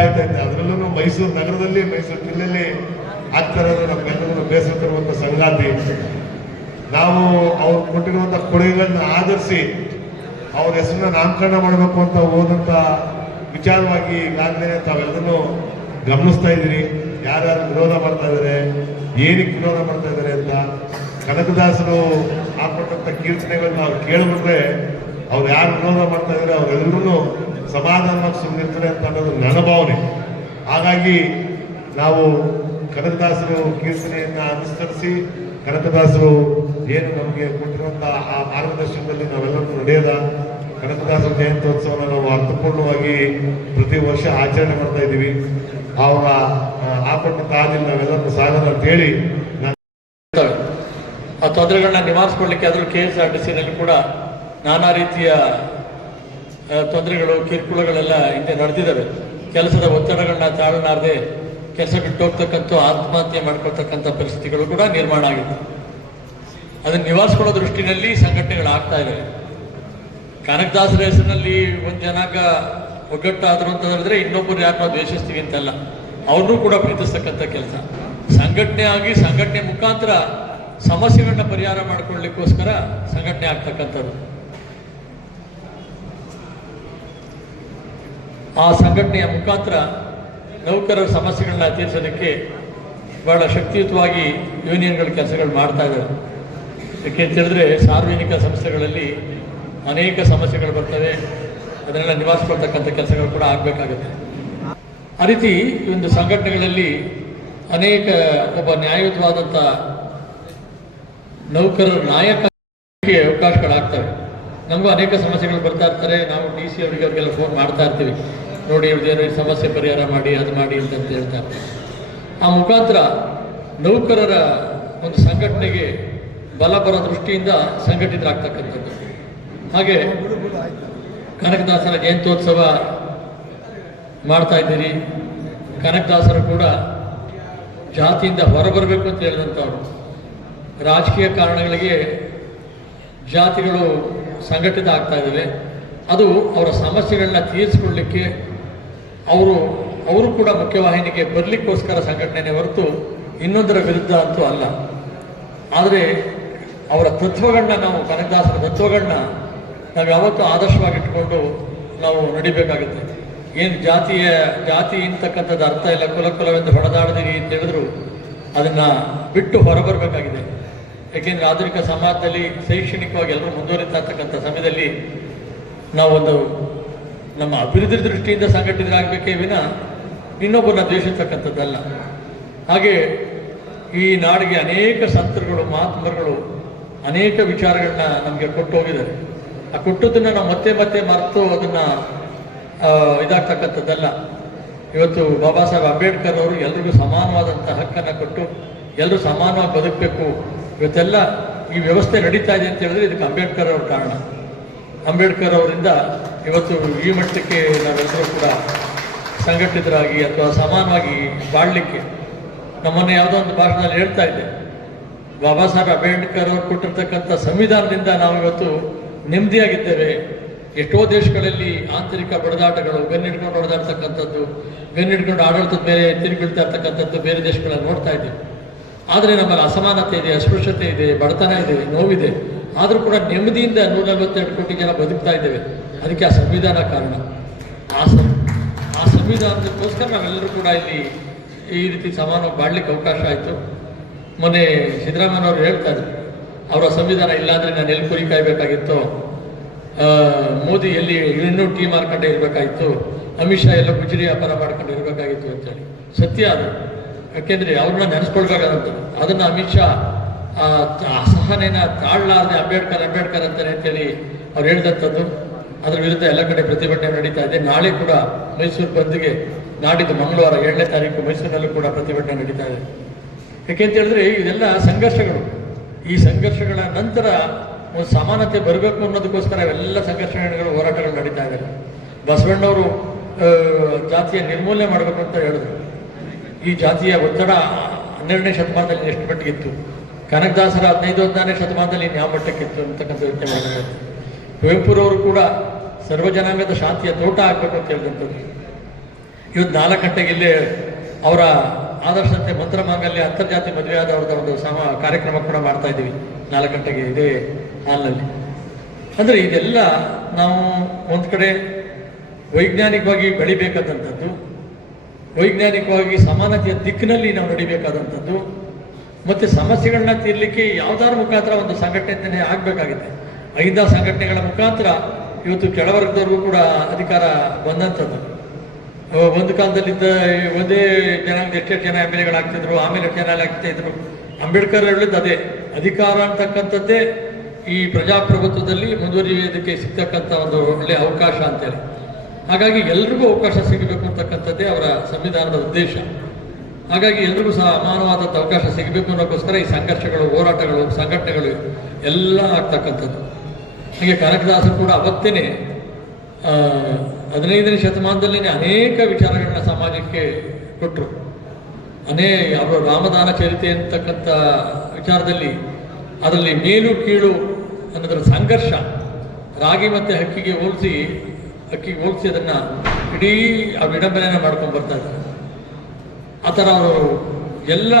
ಆಯ್ತಾ ಇದೆ. ಅದರಲ್ಲೂ ಮೈಸೂರು ನಗರದಲ್ಲಿ, ಮೈಸೂರು ಜಿಲ್ಲೆಯಲ್ಲಿ ಆಗ್ತಾ ಇರೋದು ನಮ್ಗೆಲ್ಲರೂ ಬೇಸರ ತರುವಂಥ ಸಂಗಾತಿ. ನಾವು ಅವ್ರು ಕೊಟ್ಟಿರುವಂಥ ಕೊಡುಗೆಗಳನ್ನ ಆಧರಿಸಿ ಅವ್ರ ಹೆಸರನ್ನ ನಾಮಕರಣ ಮಾಡಬೇಕು ಅಂತ ಹೋದಂಥ ವಿಚಾರವಾಗಿ ಈಗಾಗಲೇ ತಾವೆಲ್ಲರೂ ಗಮನಿಸ್ತಾ ಇದ್ದೀರಿ. ಯಾರ್ಯಾರು ವಿರೋಧ ಮಾಡ್ತಾ ಇದ್ದಾರೆ, ಏನಕ್ಕೆ ವಿರೋಧ ಮಾಡ್ತಾ ಇದ್ದಾರೆ ಅಂತ. ಕನಕದಾಸರು ಹಾಕೊಟ್ಟಂಥ ಕೀರ್ತನೆಗಳನ್ನ ಅವ್ರು ಕೇಳಿಬಿಟ್ರೆ ಅವ್ರು ಯಾರು ವಿರೋಧ ಮಾಡ್ತಾ ಇದ್ದಾರೆ ಅವರೆಲ್ಲರೂ ಸಮಾಧಾನವಾಗಿ ಸುಮ್ಮನಿರ್ತಾರೆ ಅಂತ ಅನ್ನೋದು ನನ್ನ ಭಾವನೆ. ಹಾಗಾಗಿ ನಾವು ಕನಕದಾಸರು ಕೀರ್ತನೆಯನ್ನ ಅನುಸರಿಸಿ ಕನಕದಾಸರು ಏನು ನಮಗೆ ಕೊಟ್ಟಿರುವಂತಹ ಆ ಮಾರ್ಗದರ್ಶನದಲ್ಲಿ ನಾವೆಲ್ಲರೂ ನಡೆಯೋದ ಕನಕದಾಸರ ಜಯಂತ್ಯೋತ್ಸವನ ನಾವು ಅರ್ಥಪೂರ್ಣವಾಗಿ ಪ್ರತಿ ವರ್ಷ ಆಚರಣೆ ಮಾಡ್ತಾ ಇದ್ದೀವಿ. ಅವರ ಆಪಟ್ಟ ಕಾಲದಲ್ಲಿ ನಾವೆಲ್ಲರೂ ಸಾಗರ ಅಂತ ಹೇಳಿ ಆ ತೊಂದರೆಗಳನ್ನ ನಿವಾರಿಸ್ಕೊಳ್ಳಿಕ್ಕೆ ಆದರೂ KSRTCನಲ್ಲಿ ಕೂಡ ನಾನಾ ರೀತಿಯ ತೊಂದರೆಗಳು, ಕಿರುಕುಳಗಳೆಲ್ಲ ಹಿಂದೆ ನಡೆದಿದ್ದಾವೆ. ಕೆಲಸದ ಒತ್ತಡಗಳನ್ನ ತಾಳಲಾರದೆ ಕೆಲಸ ಬಿಟ್ಟು ಹೋಗ್ತಕ್ಕಂಥ, ಆತ್ಮಹತ್ಯೆ ಮಾಡ್ಕೊಳ್ತಕ್ಕಂಥ ಪರಿಸ್ಥಿತಿಗಳು ಕೂಡ ನಿರ್ಮಾಣ ಆಗಿದೆ. ಅದನ್ನು ನಿವಾರಿಸ್ಕೊಳ್ಳೋ ದೃಷ್ಟಿನಲ್ಲಿ ಸಂಘಟನೆಗಳಾಗ್ತಾ ಇದ್ದಾವೆ. ಕನಕದಾಸರ ಹೆಸರಿನಲ್ಲಿ ಒಂದು ಜನಾಂಗ ಒಗ್ಗಟ್ಟಾದರು ಅಂತ ಹೇಳಿದ್ರೆ ಇನ್ನೊಬ್ಬರು ಯಾರನ್ನ ದ್ವೇಷಿಸ್ತೀವಿ ಅಂತಲ್ಲ, ಅವ್ರನ್ನೂ ಕೂಡ ಪ್ರೀತಿಸ್ತಕ್ಕಂಥ ಕೆಲಸ ಸಂಘಟನೆ ಆಗಿ, ಸಂಘಟನೆ ಮುಖಾಂತರ ಸಮಸ್ಯೆಗಳನ್ನ ಪರಿಹಾರ ಮಾಡಿಕೊಳ್ಳಿಕ್ಕೋಸ್ಕರ ಸಂಘಟನೆ ಆಗ್ತಕ್ಕಂಥದ್ದು. ಆ ಸಂಘಟನೆಯ ಮುಖಾಂತರ ನೌಕರರ ಸಮಸ್ಯೆಗಳನ್ನ ತೀರಿಸೋದಕ್ಕೆ ಬಹಳ ಶಕ್ತಿಯುತವಾಗಿ ಯೂನಿಯನ್ಗಳ ಕೆಲಸಗಳು ಮಾಡ್ತಾ ಇದ್ದಾರೆ. ಯಾಕೆ ಅಂತ ಹೇಳಿದ್ರೆ ಸಾರ್ವಜನಿಕ ಸಂಸ್ಥೆಗಳಲ್ಲಿ ಅನೇಕ ಸಮಸ್ಯೆಗಳು ಬರ್ತವೆ, ಅದನ್ನೆಲ್ಲ ನಿವಾರಿಸ್ಕೊಳ್ತಕ್ಕಂಥ ಕೆಲಸಗಳು ಕೂಡ ಆಗಬೇಕಾಗುತ್ತೆ. ಆ ರೀತಿ ಒಂದು ಸಂಘಟನೆಗಳಲ್ಲಿ ಅನೇಕ ಒಬ್ಬ ನ್ಯಾಯಯುತವಾದಂಥ ನೌಕರರ ನಾಯಕರಿಗೆ ಅವಕಾಶಗಳಾಗ್ತವೆ. ನಮಗೂ ಅನೇಕ ಸಮಸ್ಯೆಗಳು ಬರ್ತಾ ಇರ್ತಾರೆ. ನಾವು DC ಅವರಿಗೆಲ್ಲ ಫೋನ್ ಮಾಡ್ತಾ ಇರ್ತೀವಿ, ನೋಡಿ ಇವ್ರದ್ದೇನೋ ಸಮಸ್ಯೆ ಪರಿಹಾರ ಮಾಡಿ, ಅದು ಮಾಡಿ ಅಂತ ಹೇಳ್ತಾರೆ. ಆ ಮುಖಾಂತರ ನೌಕರರ ಒಂದು ಸಂಘಟನೆಗೆ ಬಲ ಬರೋ ದೃಷ್ಟಿಯಿಂದ ಸಂಘಟಿತರಾಗ್ತಕ್ಕಂಥದ್ದು. ಹಾಗೆ ಕನಕದಾಸರ ಜಯಂತ್ಯೋತ್ಸವ ಮಾಡ್ತಾ ಇದ್ದೀರಿ. ಕನಕದಾಸರು ಕೂಡ ಜಾತಿಯಿಂದ ಹೊರಬರಬೇಕು ಅಂತ ಹೇಳಿದಂಥವ್ರು. ರಾಜಕೀಯ ಕಾರಣಗಳಿಗೆ ಜಾತಿಗಳು ಸಂಘಟಿತ ಆಗ್ತಾ ಇದ್ದಾವೆ. ಅದು ಅವರ ಸಮಸ್ಯೆಗಳನ್ನ ತೀರಿಸಿಕೊಳ್ಳಲಿಕ್ಕೆ ಅವರು ಕೂಡ ಮುಖ್ಯವಾಹಿನಿಗೆ ಬರಲಿಕ್ಕೋಸ್ಕರ ಸಂಘಟನೆ ಹೊರತು ಇನ್ನೊಂದರ ವಿರುದ್ಧ ಅಂತೂ ಅಲ್ಲ. ಆದರೆ ಅವರ ತತ್ವಗಳನ್ನ, ನಾವು ಕನಕದಾಸರ ತತ್ವಗಳನ್ನ ನಾವು ಯಾವತ್ತೂ ಆದರ್ಶವಾಗಿಟ್ಕೊಂಡು ನಾವು ನಡಿಬೇಕಾಗುತ್ತೆ. ಏನು ಜಾತಿ ಅಂತಕ್ಕಂಥದ್ದು ಅರ್ಥ ಇಲ್ಲ, ಕುಲವೆಂದು ಹೊಡೆದಾಡದಿರಿ ಅಂತ ಹೇಳಿದ್ರು ಅದನ್ನು ಬಿಟ್ಟು ಹೊರಬರಬೇಕಾಗಿದೆ. ಏಕೆಂದರೆ ಆಧುನಿಕ ಸಮಾಜದಲ್ಲಿ ಶೈಕ್ಷಣಿಕವಾಗಿ ಎಲ್ಲರೂ ಮುಂದುವರಿತಾ ಇರ್ತಕ್ಕಂಥ ಸಮಯದಲ್ಲಿ ನಾವೊಂದು ನಮ್ಮ ಅಭಿವೃದ್ಧಿ ದೃಷ್ಟಿಯಿಂದ ಸಂಘಟಿತರಾಗಬೇಕೇ ವಿನ ಇನ್ನೊಬ್ಬರನ್ನ ದ್ವೇಷಿಸ್ತಕ್ಕಂಥದ್ದಲ್ಲ. ಹಾಗೆ ಈ ನಾಡಿಗೆ ಅನೇಕ ಸಂತರುಗಳು, ಮಹಾತ್ಮರುಗಳು ಅನೇಕ ವಿಚಾರಗಳನ್ನ ನಮಗೆ ಕೊಟ್ಟು ಹೋಗಿದ್ದಾರೆ. ಆ ಕೊಟ್ಟದನ್ನು ನಾವು ಮತ್ತೆ ಮತ್ತೆ ಮರೆತು ಅದನ್ನು ಇದಾಗ್ತಕ್ಕಂಥದ್ದಲ್ಲ. ಇವತ್ತು ಬಾಬಾ ಸಾಹೇಬ್ ಅಂಬೇಡ್ಕರ್ ಅವರು ಎಲ್ರಿಗೂ ಸಮಾನವಾದಂಥ ಹಕ್ಕನ್ನು ಕೊಟ್ಟು ಎಲ್ಲರೂ ಸಮಾನವಾಗಿ ಬದುಕಬೇಕು. ಇವತ್ತೆಲ್ಲ ಈ ವ್ಯವಸ್ಥೆ ನಡೀತಾ ಇದೆ ಅಂತ ಹೇಳಿದ್ರೆ ಇದಕ್ಕೆ ಅಂಬೇಡ್ಕರ್ ಅವ್ರ ಕಾರಣ. ಅಂಬೇಡ್ಕರ್ ಅವರಿಂದ ಇವತ್ತು ಈ ಮಟ್ಟಕ್ಕೆ ನಾವೆಲ್ಲರೂ ಕೂಡ ಸಂಘಟಿತರಾಗಿ ಅಥವಾ ಸಮಾನವಾಗಿ ಬಾಳಲಿಕ್ಕೆ. ನಮ್ಮನ್ನು ಯಾವುದೋ ಒಂದು ಭಾಷಣದಲ್ಲಿ ಹೇಳ್ತಾ ಇದ್ದೆ, ಬಾಬಾ ಸಾಹೇಬ್ ಅಂಬೇಡ್ಕರ್ ಅವರು ಕೊಟ್ಟಿರ್ತಕ್ಕಂಥ ಸಂವಿಧಾನದಿಂದ ನಾವು ಇವತ್ತು ನೆಮ್ಮದಿಯಾಗಿದ್ದೇವೆ. ಎಷ್ಟೋ ದೇಶಗಳಲ್ಲಿ ಆಂತರಿಕ ಬಡದಾಟಗಳು, ಗನ್ನಿಡ್ಕೊಂಡು ಹೊಡೆದಾಡ್ತಕ್ಕಂಥದ್ದು, ಗನ್ನಿಡ್ಕೊಂಡು ಆಡಳಿತದ ಮೇಲೆ ತಿರುಗಿಡ್ತಾ ಇರ್ತಕ್ಕಂಥದ್ದು ಬೇರೆ ದೇಶಗಳಲ್ಲಿ ನೋಡ್ತಾ ಇದ್ದೀವಿ. ಆದರೆ ನಮ್ಮಲ್ಲಿ ಅಸಮಾನತೆ ಇದೆ, ಅಸ್ಪೃಶ್ಯತೆ ಇದೆ, ಬಡತನ ಇದೆ, ನೋವಿದೆ. ಆದರೂ ಕೂಡ ನೆಮ್ಮದಿಯಿಂದ 142 ಕೋಟಿ ಜನ ಬದುಕ್ತಾ ಇದ್ದೇವೆ. ಅದಕ್ಕೆ ಆ ಸಂವಿಧಾನ ಕಾರಣ. ಆ ಸಂವಿಧಾನದಕ್ಕೋಸ್ಕರ ನಾವೆಲ್ಲರೂ ಕೂಡ ಇಲ್ಲಿ ಈ ರೀತಿ ಸಮಾನವಾಗಿ ಬಾಳ್ಲಿಕ್ಕೆ ಅವಕಾಶ ಆಯಿತು. ಮೊನ್ನೆ ಸಿದ್ದರಾಮಯ್ಯನವರು ಹೇಳ್ತಾ ಇದ್ರು, ಅವರ ಸಂವಿಧಾನ ಇಲ್ಲಾಂದರೆ ನಾನು ಎಲ್ಲಿ ಕುರಿ ಕಾಯಬೇಕಾಗಿತ್ತು, ಮೋದಿ ಎಲ್ಲಿ ಇನ್ನೂ ಟೀ ಮಾರ್ಕೊಂಡೇ ಇರಬೇಕಾಗಿತ್ತು, ಅಮಿತ್ ಶಾ ಎಲ್ಲ ಗುಜರಿ ವ್ಯಾಪಾರ ಮಾಡ್ಕೊಂಡು ಇರಬೇಕಾಗಿತ್ತು ಅಂತೇಳಿ. ಸತ್ಯ ಅದು. ಯಾಕೆಂದರೆ ಅವ್ರನ್ನ ನೆನೆಸ್ಕೊಳ್ಬೇಕಾದಂಥದ್ದು. ಅದನ್ನು ಅಮಿತ್ ಶಾ ಅಸಹನೆನ ತಾಳಲಾರದೆ ಅಂಬೇಡ್ಕರ್ ಅಂತಾನೆ ಅಂತೇಳಿ ಅವ್ರು ಹೇಳಿದಂಥದ್ದು. ಅದರ ವಿರುದ್ಧ ಎಲ್ಲ ಕಡೆ ಪ್ರತಿಭಟನೆ ನಡೀತಾ ಇದೆ. ನಾಳೆ ಕೂಡ ಮೈಸೂರು ಬಂದ್ಗೆ, ನಾಡಿದ್ದು ಮಂಗಳವಾರ 7ನೇ ತಾರೀಕು ಮೈಸೂರಿನಲ್ಲೂ ಕೂಡ ಪ್ರತಿಭಟನೆ ನಡೀತಾ ಇದೆ. ಯಾಕೆಂತ ಹೇಳಿದ್ರೆ ಇದೆಲ್ಲ ಸಂಘರ್ಷಗಳು. ಈ ಸಂಘರ್ಷಗಳ ನಂತರ ಒಂದು ಸಮಾನತೆ ಬರಬೇಕು ಅನ್ನೋದಕ್ಕೋಸ್ಕರ ಇವೆಲ್ಲ ಸಂಘರ್ಷಗಳು, ಹೋರಾಟಗಳು ನಡೀತಾ ಇದ್ದಾರೆ. ಬಸವಣ್ಣವರು ಜಾತಿಯ ನಿರ್ಮೂಲನೆ ಮಾಡಬೇಕು ಅಂತ ಹೇಳಿದ್ರು. ಈ ಜಾತಿಯ ಒತ್ತಡ 12ನೇ ಶತಮಾನದಲ್ಲಿ ಎಷ್ಟು ಮಟ್ಟಿಗಿತ್ತು, ಕನಕದಾಸರ 15ನೇ ಶತಮಾನದಲ್ಲಿ ಯಾವ ಮಟ್ಟಕ್ಕಿತ್ತು ಅಂತಕ್ಕಂಥ ಯೋಚನೆ ಮಾಡಿದ್ದಾರೆ. ಕುವೆಂಪುರವರು ಕೂಡ ಸರ್ವಜನಾಂಗದ ಶಾಂತಿಯ ತೋಟ ಆಗಬೇಕು ಅಂತ ಹೇಳಿದಂಥದ್ದು. ಇವತ್ತು 4 ಗಂಟೆಗೆ ಇಲ್ಲೇ ಅವರ ಆದರ್ಶಂತೆ ಮಂತ್ರಮಾಂಗಲ್ಯ ಅಂತರ್ಜಾತಿ ಮದುವೆ ಆದವ್ರದ ಒಂದು ಕಾರ್ಯಕ್ರಮ ಕೂಡ ಮಾಡ್ತಾ ಇದ್ದೀವಿ 4 ಗಂಟೆಗೆ ಇದೇ ಹಾಲ್ನಲ್ಲಿ. ಅಂದರೆ ಇದೆಲ್ಲ ನಾವು ಒಂದು ಕಡೆ ವೈಜ್ಞಾನಿಕವಾಗಿ ಬೆಳಿಬೇಕಾದಂಥದ್ದು, ವೈಜ್ಞಾನಿಕವಾಗಿ ಸಮಾನತೆಯ ದಿಕ್ಕಿನಲ್ಲಿ ನಾವು ನಡಿಬೇಕಾದಂಥದ್ದು, ಮತ್ತು ಸಮಸ್ಯೆಗಳನ್ನ ತೀರ್ಲಿಕ್ಕೆ ಯಾವುದಾದ್ರು ಮುಖಾಂತರ ಒಂದು ಸಂಘಟನೆ ಆಗಬೇಕಾಗಿದೆ. 5 ಸಂಘಟನೆಗಳ ಮುಖಾಂತರ ಇವತ್ತು ಕೆಳವರ್ಗದವ್ರಿಗೂ ಕೂಡ ಅಧಿಕಾರ ಬಂದಂಥದ್ದು. ಒಂದು ಕಾಲದಲ್ಲಿದ್ದ ಒಂದೇ ಜನಾಂಗದ ಎಷ್ಟೆಷ್ಟು ಜನ ಎಮ್ ಎಲ್ ಎಗಳಾಗ್ತಿದ್ರು, ಆಮೇಲೆ ಜನ ಆಗ್ತಾ ಇದ್ರು. ಅಂಬೇಡ್ಕರ್ ಹೇಳಿದ್ದು ಅದೇ, ಅಧಿಕಾರ ಅಂತಕ್ಕಂಥದ್ದೇ ಈ ಪ್ರಜಾಪ್ರಭುತ್ವದಲ್ಲಿ ಮುಂದುವರಿಯೋದಕ್ಕೆ ಸಿಗ್ತಕ್ಕಂಥ ಒಂದು ಒಳ್ಳೆಯ ಅವಕಾಶ ಅಂತೇಳಿ. ಹಾಗಾಗಿ ಎಲ್ರಿಗೂ ಅವಕಾಶ ಸಿಗಬೇಕು ಅಂತಕ್ಕಂಥದ್ದೇ ಅವರ ಸಂವಿಧಾನದ ಉದ್ದೇಶ. ಹಾಗಾಗಿ ಎಲ್ರಿಗೂ ಸಮಾನವಾದಂಥ ಅವಕಾಶ ಸಿಗಬೇಕು ಅನ್ನೋಕ್ಕೋಸ್ಕರ ಈ ಸಂಘರ್ಷಗಳು, ಹೋರಾಟಗಳು, ಸಂಘಟನೆಗಳು ಎಲ್ಲ ಆಗ್ತಕ್ಕಂಥದ್ದು. ಹೀಗೆ ಕನಕದಾಸರು ಕೂಡ ಅವತ್ತೇನೆ 15ನೇ ಶತಮಾನದಲ್ಲೇ ಅನೇಕ ವಿಚಾರಗಳನ್ನ ಸಮಾಜಕ್ಕೆ ಕೊಟ್ಟರು. ಅವರು ರಾಮದಾನ ಚರಿತೆ ಅಂತಕ್ಕಂಥ ವಿಚಾರದಲ್ಲಿ ಅದರಲ್ಲಿ ಮೇಲು ಕೀಳು ಅನ್ನೋದರ ಸಂಘರ್ಷ, ರಾಗಿ ಮತ್ತು ಹಕ್ಕಿಗೆ ಹೋಲಿಸಿ ಅದನ್ನು ಇಡೀ ಆ ವಿಡಂಬನೆಯನ್ನು ಮಾಡ್ಕೊಂಡು ಬರ್ತಾ ಇದ್ದಾರೆ. ಆ ಥರ ಅವರು ಎಲ್ಲ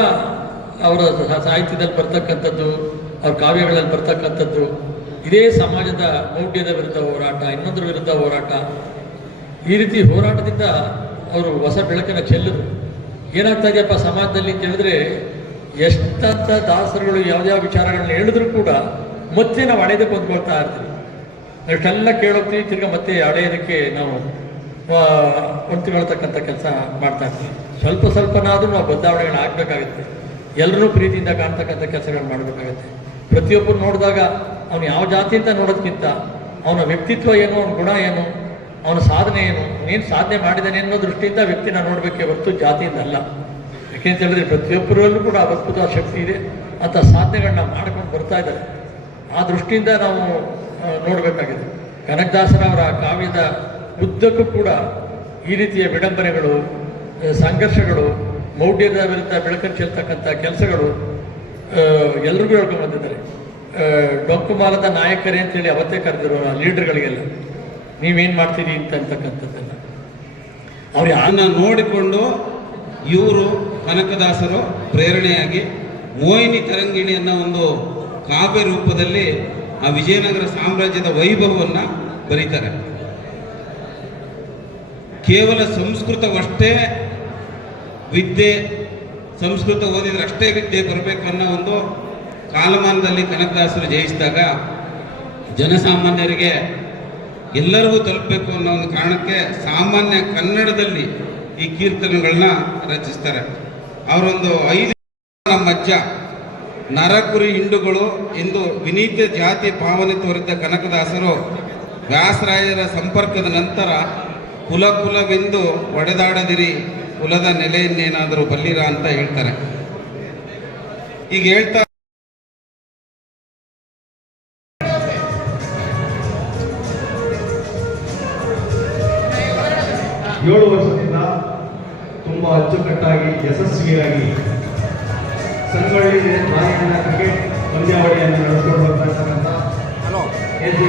ಅವರ ಸಾಹಿತ್ಯದಲ್ಲಿ ಬರ್ತಕ್ಕಂಥದ್ದು, ಅವ್ರ ಕಾವ್ಯಗಳಲ್ಲಿ ಬರ್ತಕ್ಕಂಥದ್ದು ಇದೇ ಸಮಾಜದ ಮೌಢ್ಯದ ವಿರುದ್ಧ ಹೋರಾಟ, ಇನ್ನೊಂದರ ವಿರುದ್ಧ ಹೋರಾಟ. ಈ ರೀತಿ ಹೋರಾಟದಿಂದ ಅವರು ಹೊಸ ಬೆಳಕನ್ನು ಚೆಲ್ಲಿದ್ರು. ಏನಾಗ್ತಾ ಇದೆಯಪ್ಪ ಸಮಾಜದಲ್ಲಿ ಅಂತ ಹೇಳಿದ್ರೆ, ಎಷ್ಟಂತ ದಾಸರುಗಳು ಯಾವ್ಯಾವ ವಿಚಾರಗಳನ್ನ ಹೇಳಿದ್ರು ಕೂಡ ಮತ್ತೆ ನಾವು ಹಳೆಯದಕ್ಕೆ ಹೊಂದ್ಕೊಳ್ತಾ ಇರ್ತೀವಿ. ಅಷ್ಟೆಲ್ಲ ಕೇಳೋಗ್ತೀವಿ, ತಿರ್ಗಿ ಮತ್ತೆ ಹಳೆಯದಕ್ಕೆ ನಾವು ಹೊಂದ್ಕೊಳ್ತಕ್ಕಂಥ ಕೆಲಸ ಮಾಡ್ತಾ ಇರ್ತೀವಿ. ಸ್ವಲ್ಪನಾದರೂ ನಾವು ಬದಲಾವಣೆಗಳು ಆಗಬೇಕಾಗುತ್ತೆ. ಎಲ್ಲರೂ ಪ್ರೀತಿಯಿಂದ ಕಾಣ್ತಕ್ಕಂಥ ಕೆಲಸಗಳು ಮಾಡಬೇಕಾಗುತ್ತೆ. ಪ್ರತಿಯೊಬ್ಬರು ನೋಡಿದಾಗ ಅವನು ಯಾವ ಜಾತಿ ಅಂತ ನೋಡೋದಕ್ಕಿಂತ ಅವನ ವ್ಯಕ್ತಿತ್ವ ಏನು, ಅವನ ಗುಣ ಏನು, ಅವನ ಸಾಧನೆ ಏನು, ನೀನು ಸಾಧನೆ ಮಾಡಿದ್ದಾನೆ ಅನ್ನೋ ದೃಷ್ಟಿಯಿಂದ ವ್ಯಕ್ತಿನ ನೋಡಬೇಕೆ ಹೊರತು ಜಾತಿಯಿಂದ ಅಲ್ಲ. ಯಾಕೆಂತ ಹೇಳಿದ್ರೆ ಪ್ರತಿಯೊಬ್ಬರಲ್ಲೂ ಕೂಡ ಅದ್ಭುತ ಶಕ್ತಿ ಇದೆ, ಅಂಥ ಸಾಧನೆಗಳನ್ನ ಮಾಡ್ಕೊಂಡು ಬರ್ತಾ ಇದ್ದಾರೆ. ಆ ದೃಷ್ಟಿಯಿಂದ ನಾವು ನೋಡಬೇಕಾಗಿದೆ. ಕನಕದಾಸರವರ ಕಾವ್ಯದ ಉದ್ದಕ್ಕೂ ಕೂಡ ಈ ರೀತಿಯ ವಿಡಂಬನೆಗಳು, ಸಂಘರ್ಷಗಳು, ಮೌಢ್ಯದ ವಿರುದ್ಧ ಬೆಳಕನ್ನು ಚೆಲ್ತಕ್ಕಂಥ ಕೆಲಸಗಳು ಎಲ್ರಿಗೂ ಹೇಳ್ಕೊಂಡು ಬಂದಿದ್ದಾರೆ. ಡೊಂಕುಮಾಲದ ನಾಯಕರೇ ಅಂತೇಳಿ ಅವತ್ತೇ ಕರೆದಿರೋ ಲೀಡರ್ಗಳಿಗೆಲ್ಲ ನೀವೇನು ಮಾಡ್ತೀರಿ ಅಂತಕ್ಕಂಥದ್ದನ್ನು ಅವ್ರು ಯಾರನ್ನ ನೋಡಿಕೊಂಡು ಇವರು ಕನಕದಾಸರು ಪ್ರೇರಣೆಯಾಗಿ ಮೋಹಿನಿ ತರಂಗಿಣಿ ಅನ್ನೋ ಒಂದು ಕಾವ್ಯ ರೂಪದಲ್ಲಿ ಆ ವಿಜಯನಗರ ಸಾಮ್ರಾಜ್ಯದ ವೈಭವವನ್ನು ಬರೀತಾರೆ. ಕೇವಲ ಸಂಸ್ಕೃತವಷ್ಟೇ ವಿದ್ಯೆ, ಸಂಸ್ಕೃತ ಓದಿದ್ರೆ ಅಷ್ಟೇ ವಿದ್ಯೆ ಬರಬೇಕು ಅನ್ನೋ ಒಂದು ಕಾಲಮಾನದಲ್ಲಿ ಕನಕದಾಸರು ಜಯಿಸಿದಾಗ ಜನಸಾಮಾನ್ಯರಿಗೆ ಎಲ್ಲರಿಗೂ ತಲುಪಬೇಕು ಅನ್ನೋ ಒಂದು ಕಾರಣಕ್ಕೆ ಸಾಮಾನ್ಯ ಕನ್ನಡದಲ್ಲಿ ಈ ಕೀರ್ತನೆಗಳನ್ನ ರಚಿಸ್ತಾರೆ. ಅವರೊಂದು 5 ನಮ್ಮಜ್ಜ ನರಕುರಿ ಹಿಂಡುಗಳು ಎಂದು ವಿನೀತ ಜಾತಿ ಭಾವನೆ ತೋರಿದ್ದ ಕನಕದಾಸರು ವ್ಯಾಸರಾಯರ ಸಂಪರ್ಕದ ನಂತರ ಕುಲವೆಂದು ಒಡೆದಾಡದಿರಿ, ಕುಲದ ನೆಲೆಯನ್ನೇನಾದರೂ ಬಲ್ಲಿರ ಅಂತ ಹೇಳ್ತಾರೆ. ಈಗ ಹೇಳ್ತಾ 7 ವರ್ಷದಿಂದ ತುಂಬ ಅಚ್ಚುಕಟ್ಟಾಗಿ ಯಶಸ್ವಿಯಾಗಿ ಸಂಗೊಳ್ಳಿ ರಾಯಣ್ಣ ಕ್ರಿಕೆಟ್ ಪಂದ್ಯಾವಳಿಯನ್ನು ನಡೆಸಿಕೊಂಡು ಬರ್ತಕ್ಕಂಥ ಎಸ್.ಡಿ.